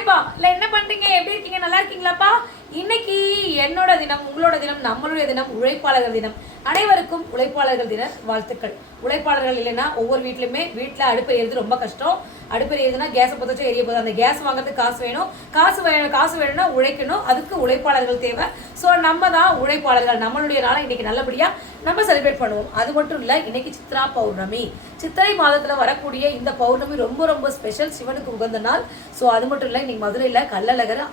ஹாய்ப்பா இல்லை என்ன பண்ணுறீங்க, எப்படி இருக்கீங்க, நல்லா இருக்கீங்களாப்பா? இன்னைக்கு என்னோட தினம், உங்களோட தினம், நம்மளுடைய தினம், உழைப்பாளர்கள் தினம். அனைவருக்கும் உழைப்பாளர்கள் தின வாழ்த்துக்கள். உழைப்பாளர்கள் இல்லைன்னா ஒவ்வொரு வீட்டில் அடுப்பு எரியுது ரொம்ப கஷ்டம். அடுப்பு எரியுதுன்னா கேஸை பற்றி எரிய போதும். அந்த கேஸ் வாங்குறதுக்கு காசு வேணும். காசு வேணும்னா உழைக்கணும். அதுக்கு உழைப்பாளர்கள் தேவை. ஸோ நம்ம தான் உழைப்பாளர்கள். நம்மளுடைய நாளை இன்னைக்கு நல்லபடியாக நம்ம செலிப்ரேட் பண்ணுவோம். அது மட்டும் இல்லை, இன்னைக்கு சித்ரா பௌர்ணமி. சித்திரை மாதத்தில் வரக்கூடிய இந்த பௌர்ணமி ரொம்ப ரொம்ப ஸ்பெஷல், சிவனுக்கு உகந்த நாள். ஸோ அது மட்டும் இல்லை, இன்னைக்கு மதுரையில் கள்ளழகர்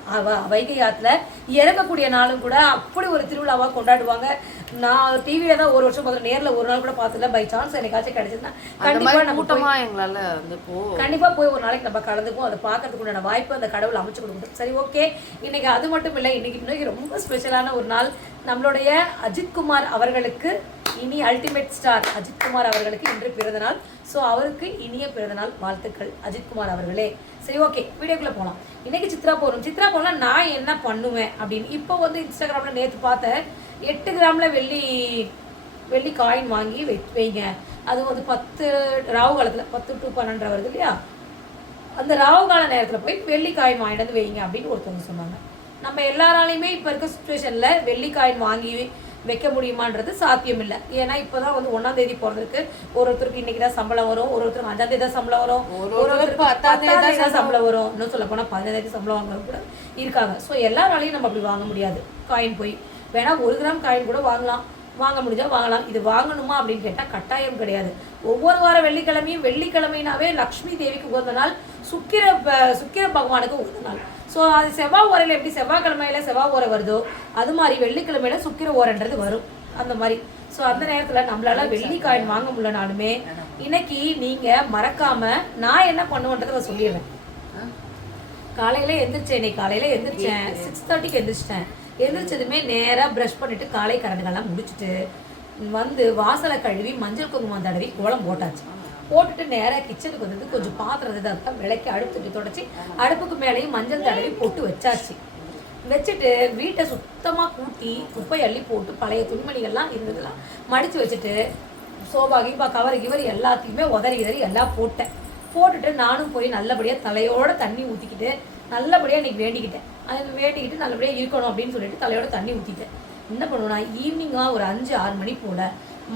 வைகை ஆற்றுல இறங்கக்கூடிய நாளும் கூட அப்படி ஒரு திருவிழாவாக கொண்டாடுவாங்க. நான் டிவியில தான் ஒரு வருஷம் பார்த்து நேரில் ஒரு நாள் கூட பார்த்ததில்ல. பை சான்ஸ் எனக்காச்சும் கிடைச்சதுன்னா கண்டிப்பாக நம்ம எங்களால் கண்டிப்பாக போய் ஒரு நாளைக்கு நம்ம கலந்துப்போம். அதை பார்க்கறதுக்கு உண்டான வாய்ப்பு அந்த கடவுள் அமைச்சு கொடுக்கும். சரி, ஓகே. இன்னைக்கு அது மட்டும் இல்லை, இன்னைக்கு ரொம்ப ஸ்பெஷலான ஒரு நாள். நம்மளுடைய அஜித்குமார் அவர்களுக்கு இனி அல்டிமேட் ஸ்டார் அஜித்குமார் அவர்களுக்கு இன்று பிறந்தநாள். ஸோ அவருக்கு இனிய பிறந்தநாள் வாழ்த்துக்கள் அஜித்குமார் அவர்களே. சரி, ஓகே, வீடியோக்குள்ளே போகலாம். இன்னைக்கு சித்ரா பௌர்ணமி நான் என்ன பண்ணுவேன் அப்படின்னு இப்போ இன்ஸ்டாகிராமில் நேற்று பார்த்தேன். 8 கிராமில் வெள்ளி காயின் வாங்கி வைங்க. அது 10 ராவு காலத்தில் 10 to 12 வருது இல்லையா, அந்த ராவு கால நேரத்தில் போய் வெள்ளி காயின் வாங்கிட்டு வந்து வைங்க அப்படின்னு ஒருத்தவங்க சொன்னாங்க. நம்ம எல்லாராலையுமே இப்போ இருக்க சுச்சுவேஷனில் வெள்ளி காயின் வாங்கி வைக்க முடியுமான்றது சாத்தியம் இல்லை. ஏன்னா இப்போ தான் 1ஆம் தேதி பிறந்திருக்கு. ஒருத்தருக்கு இன்னைக்கு தான் சம்பளம் வரும், ஒருத்தருக்கு 5ஆம் தேதி தான் சம்பளம் வரும், ஒருத்தருக்கு 10ஆம் தேதி தான் சம்பளம் வரும், இன்னும் சொல்ல போனால் 15ஆம் தேதி சம்பளம் வாங்குறவங்க கூட இருக்காங்க. ஸோ எல்லாராலையும் நம்ம அப்படி வாங்க முடியாது. காயின் போய் வேணா 1 கிராம் காயின் கூட வாங்க முடிஞ்சால் வாங்கலாம். இது வாங்கணுமா அப்படின்னு கேட்டால் கட்டாயம் கிடையாது. ஒவ்வொரு வாரம் வெள்ளிக்கிழமைனாவே லக்ஷ்மி தேவிக்கு உகந்த நாள், சுக்கிர பகவானுக்கு உகந்த நாள். ஸோ அது செவ்வாய் ஓரையில் எப்படி செவ்வாய்க்கிழமையில செவ்வாய் ஓரை வருதோ அது மாதிரி வெள்ளிக்கிழமையில சுக்கிர ஓரைன்றது வரும். அந்த மாதிரி ஸோ அந்த நேரத்தில் நம்மளால வெள்ளி காயின் வாங்க முடியலனாலுமே இன்னைக்கு நீங்கள் மறக்காம நான் என்ன பண்ணுவேன்றதை சொல்லிடுறேன். காலையில் எந்திரிச்சேன் 6:30க்கு எந்திரிச்சதுமே நேராக ப்ரஷ் பண்ணிட்டு காலை கடன்கள்லாம் முடிச்சுட்டு வாசலை கழுவி மஞ்சள் குங்குமம் தடவி கோலம் போட்டுட்டு நேராக கிச்சனுக்கு கொஞ்சம் பாத்திரம் தான் விளக்கி அடுப்புட்டு தொடச்சி அடுப்புக்கு மேலேயும் மஞ்சள் தடவி போட்டு வச்சுட்டு வீட்டை சுத்தமாக கூட்டி குப்பை அள்ளி போட்டு பழைய துணிமணிகள்லாம் இருந்ததெல்லாம் மடித்து வச்சுட்டு சோபா கீபா கவர் எல்லாத்தையுமே உதறி எல்லாம் போட்டுட்டு நானும் போய் நல்லபடியாக தலையோட தண்ணி ஊற்றிக்கிட்டு நல்லபடியாக இன்றைக்கி வேண்டிக்கிட்டு நல்லபடியாக இருக்கணும் அப்படின்னு சொல்லிட்டு தலையோட தண்ணி ஊற்றிட்டேன். என்ன பண்ணுவேன்னா ஈவினிங்காக ஒரு 5-6 மணி போல்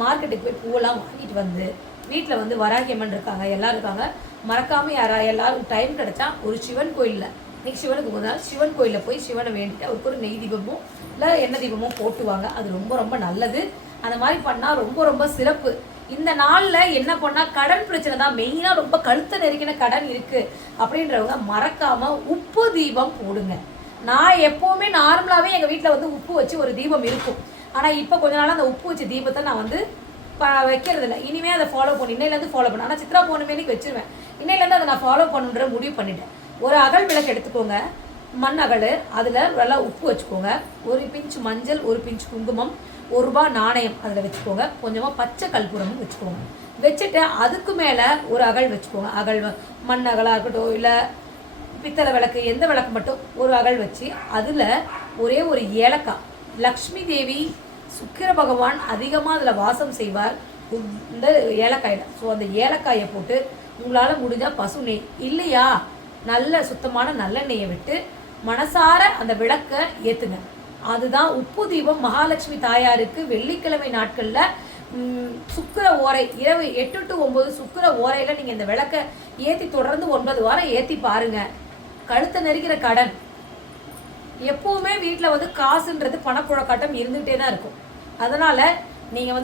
மார்க்கெட்டுக்கு போய் பூவெல்லாம் வாங்கிட்டு வீட்டில் வராகி அம்மன் இருக்காங்க, எல்லோரும் இருக்காங்க. மறக்காமல் எல்லாரும் டைம் கிடச்சா ஒரு சிவன் கோயிலில் இன்னைக்கு சிவனுக்கு முதல் சிவன் கோயிலில் போய் சிவனை வேண்டிட்டு அவருக்கு ஒரு நெய் தீபமோ இல்லை எண்ணெய் தீபமோ போட்டுவாங்க. அது ரொம்ப ரொம்ப நல்லது. அந்த மாதிரி பண்ணால் ரொம்ப ரொம்ப சிறப்பு. இந்த நாளில் என்ன பண்ணால் கடன் பிரச்சனை தான் மெயினாக, ரொம்ப கழுத்தை நெருக்கின கடன் இருக்குது அப்படின்றவங்க மறக்காமல் உப்பு தீபம் போடுங்க. நான் எப்போவுமே நார்மலாகவே எங்கள் வீட்டில் உப்பு வச்சு ஒரு தீபம் இருக்கும். ஆனால் இப்போ கொஞ்ச நாள் அந்த உப்பு வச்ச தீபத்தை நான் வைக்கிறது இல்லை. இனிமேல் அதை ஃபாலோ பண்ணி இன்னையிலேருந்து ஃபாலோ பண்ணேன். ஆனால் சித்ரா பௌர்ணமிக்கு வச்சிருவேன். இன்னையிலேருந்து அதை நான் ஃபாலோ பண்ணுன்ற முடிவு பண்ணிட்டேன். ஒரு அகல் விளக்கு எடுத்துக்கோங்க, மண் அகல். அதில் நல்லா உப்பு வச்சுக்கோங்க, 1 பிஞ்ச் மஞ்சள், 1 பிஞ்ச் குங்குமம், 1 ரூபாய் நாணயம் அதில் வச்சுக்கோங்க, கொஞ்சமாக பச்சை கற்பூரமும் வச்சுக்கோங்க. வச்சுட்டு அதுக்கு மேலே ஒரு அகல் வச்சுக்கோங்க. அகல் மண் அகலாக இருக்கட்டும் இல்லை பித்தளை விளக்கு, எந்த விளக்கு மட்டும் ஒரு அகல் வச்சு அதில் ஒரே ஒரு ஏலக்காய். லக்ஷ்மி தேவி சுக்கிர பகவான் அதிகமாக அதில் வாசம் செய்வார் இந்த ஏலக்காயில். ஸோ அந்த ஏலக்காயை போட்டு உங்களால் முடிஞ்சால் பசு நெய் இல்லையா நல்ல சுத்தமான நல்லெண்ணெயை விட்டு மனசார அந்த விளக்கை ஏற்றுங்க. அதுதான் உப்பு தீபம். மகாலட்சுமி தாயாருக்கு வெள்ளிக்கிழமை நாட்களில் சுக்கிர ஓரை இரவு 8 to 9 சுக்கிர ஓரையில் நீங்கள் இந்த விளக்கை ஏற்றி தொடர்ந்து 9 வாரம் ஏற்றி பாருங்கள். கழுத்தை நெருக்கிற கடன் எப்போவுமே வீட்டில் காசுன்றது பணப்புழக்காட்டம் இருந்துகிட்டே தான் இருக்கும். அதனால் நீங்கள்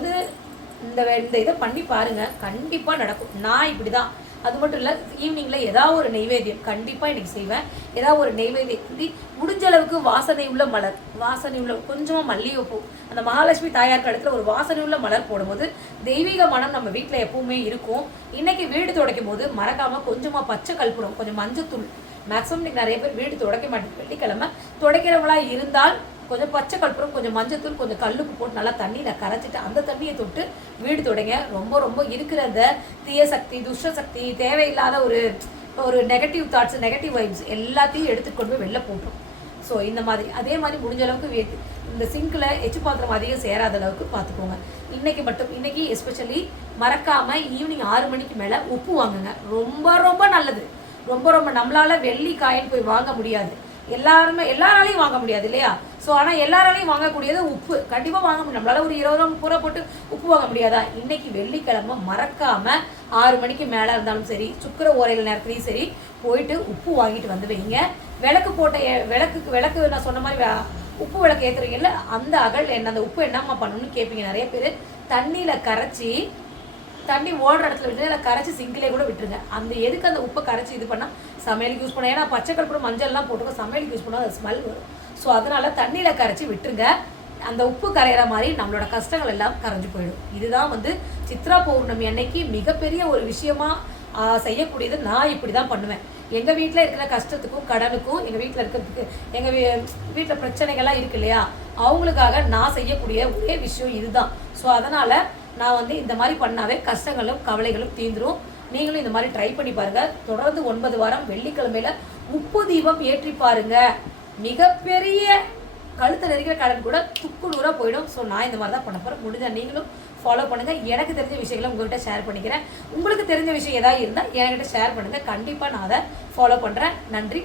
இந்த இதை பண்ணி பாருங்கள், கண்டிப்பாக நடக்கும். நான் இப்படி தான். அது மட்டும் இல்லை, ஈவினிங்கில் ஏதாவது ஒரு நெய்வேத்தியம் கண்டிப்பாக இன்றைக்கி செய்வேன். ஏதாவது ஒரு நெய்வேத்தியம் முடிஞ்ச அளவுக்கு வாசனை உள்ள மலர், கொஞ்சமாக மல்லிகைப்பூ, அந்த மகாலட்சுமி தாயார் கழுத்தில் ஒரு வாசனை உள்ள மலர் போடும்போது தெய்வீக மனம் நம்ம வீட்டில் எப்பவுமே இருக்கும். இன்றைக்கி வீடு துடைக்கும் போது மறக்காமல் கொஞ்சமாக பச்சை கற்பூரம், கொஞ்சம் மஞ்சத்தூள். மேக்ஸிமம் இன்றைக்கி நிறைய பேர் வீடு துடைக்க மாட்டேங்குது. வெள்ளிக்கிழமை துடைக்கிறவங்களா இருந்தால் கொஞ்சம் பச்சை கற்பூரம், கொஞ்சம் மஞ்சத்தூள், கொஞ்சம் கல்லுப்பு போட்டு நல்லா தண்ணியில் கரைச்சிட்டு அந்த தண்ணியை தொட்டு வீடு தொடங்க. ரொம்ப ரொம்ப இருக்கிற அந்த தீய சக்தி, துஷ்ட சக்தி, தேவையில்லாத ஒரு நெகட்டிவ் தாட்ஸ், நெகட்டிவ் வைப்ஸ் எல்லாத்தையும் எடுத்துக்கொண்டு போய் வெளில போட்டுரும். ஸோ இந்த மாதிரி அதே மாதிரி முடிஞ்ச அளவுக்கு இந்த சிங்கில் எச்சு பாத்திரம் அதிகம் சேராத அளவுக்கு பார்த்துக்கோங்க. இன்னைக்கு எஸ்பெஷலி மறக்காமல் ஈவினிங் 6 மணிக்கு மேலே உப்பு வாங்குங்க. ரொம்ப ரொம்ப நல்லது. ரொம்ப ரொம்ப நம்மளால் வெள்ளி காயின் போய் வாங்க முடியாது, எல்லாராலையும் வாங்க முடியாது இல்லையா? ஸோ ஆனால் எல்லாராலையும் வாங்கக்கூடியது உப்பு கண்டிப்பாக வாங்க முடியும். நம்மளால ஒரு 20 ரூபா 30 ரூபா போட்டு உப்பு வாங்க முடியாதா? இன்னைக்கு வெள்ளிக்கிழமை மறக்காமல் 6 மணிக்கு மேலே இருந்தாலும் சரி, சுக்கர ஓரையில் நேரத்துலையும் சரி, போயிட்டு உப்பு வாங்கிட்டு வந்து வைங்க. விளக்கு போட்ட விளக்கு நான் சொன்ன மாதிரி உப்பு விளக்கு ஏற்றுறீங்கல்ல, அந்த அகல் என்ன அந்த உப்பு என்னம்மா பண்ணணும்னு கேட்பீங்க நிறைய பேர். தண்ணியில் கரைச்சி, தண்ணி ஓடுற இடத்துல விட்டு அதில் கரைச்சி சிங்கிலே கூட விட்டுருங்க. அந்த எதுக்கு அந்த உப்பை கரைச்சி இது பண்ணால் சமையலுக்கு யூஸ் பண்ண, ஏன்னா பச்சை கற்பூரம் மஞ்சள்லாம் போட்டுக்கோ, சமையலுக்கு யூஸ் பண்ணால் அது ஸ்மெல் வரும். ஸோ அதனால் தண்ணியில் கரைச்சி விட்டுருங்க. அந்த உப்பு கரையிற மாதிரி நம்மளோட கஷ்டங்கள் எல்லாம் கரைஞ்சி போயிடும். இதுதான் சித்ரா பௌர்ணமி அன்னைக்கு மிகப்பெரிய ஒரு விஷயமா செய்யக்கூடியது. நான் இப்படி தான் பண்ணுவேன். எங்கள் வீட்டில் இருக்கிற கஷ்டத்துக்கும் கடனுக்கும், எங்கள் வீட்டில் இருக்கிறதுக்கு, எங்கள் வீட்டில் பிரச்சனைகள்லாம் இருக்கு இல்லையா, அவங்களுக்காக நான் செய்யக்கூடிய ஒரே விஷயம் இதுதான். ஸோ அதனால் நான் இந்த மாதிரி பண்ணாவே கஷ்டங்களும் கவலைகளும் தீந்துரும். நீங்களும் இந்த மாதிரி ட்ரை பண்ணி பாருங்கள். தொடர்ந்து 9 வாரம் வெள்ளிக்கிழமையில் உப்பு தீபம் ஏற்றி பாருங்கள். மிகப்பெரிய கழுத்தை நெருக்கிற கடன் கூட துக்குநூறாக போயிடும். ஸோ நான் இந்த மாதிரி தான் பண்ண போகிறேன். முடிஞ்சால் நீங்களும் ஃபாலோ பண்ணுங்கள். எனக்கு தெரிஞ்ச விஷயங்களை உங்கள்கிட்ட ஷேர் பண்ணிக்கிறேன். உங்களுக்கு தெரிஞ்ச விஷயம் ஏதாவது இருந்தால் என்கிட்ட ஷேர் பண்ணுங்கள். கண்டிப்பாக நான் அதை ஃபாலோ பண்ணுறேன். நன்றி.